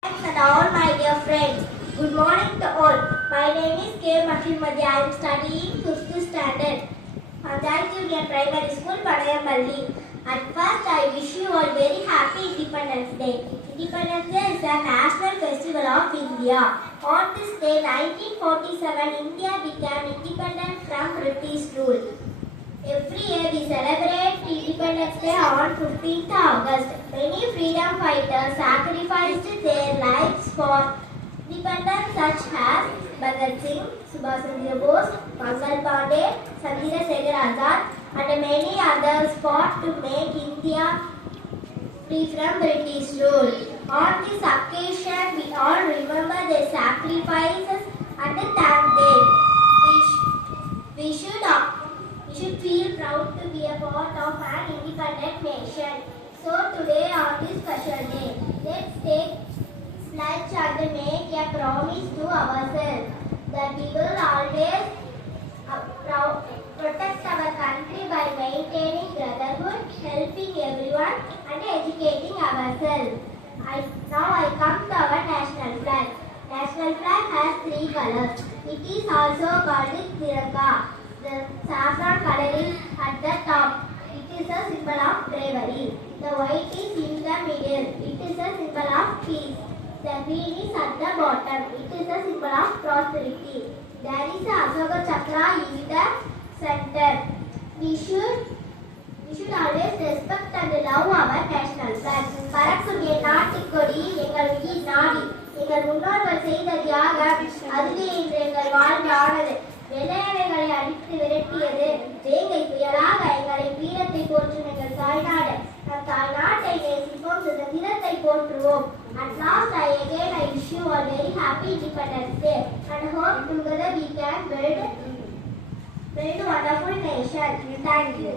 And all my dear friends, good morning to all. My name is K. Mahimadi. I am studying 5th standard. Panchayat Junior Primary School, Padayamalli. At first, I wish you all very happy Independence Day. Independence Day is a national festival of India. On this day, 1947, India became independent from British rule. Every year we celebrate Independence Day on 15th August. Many freedom fighters sacrificed their lives for independence such as Bhagat Singh, Subhash Chandra Bose, Mangal Pandey, Chandrasekhar Azad and many others fought to make India free from British rule. On this occasion we all remember their sacrifices and thank them. We should feel proud to be a part of an independent nation. So today on this special day, let's take pledge and make a promise to ourselves that we will always protect our country by maintaining brotherhood, helping everyone and educating ourselves. Now I come to our national flag. National flag has 3 colors. It is also called Tiranga. The saffron color is at the top. It is a symbol of bravery. The white is in the middle. It is a symbol of peace. The green is at the bottom. It is a symbol of prosperity. There is a Ashoka Chakra in the center. We should always respect and love our national flag. பறக்கூடிய நாட்டுக்கொடி எங்கள் உயிர் நாடி எங்கள் முன்னோர்கள் செய்த தியாகம் அதுவே இன்று எங்கள் வாழ்நாளது. வெள்ளையர்களை அடித்து விரட்டியது வேங்கை புயலாக எங்களை வீரத்தை போற்றும் எங்கள் தாய்நாடு. நம் தாய்நாட்டை நேசிப்போம், சுதந்திரத்தை போற்றுவோம். At last I wish you a very happy Independence Day and hope together we can build wonderful nation. Thank you.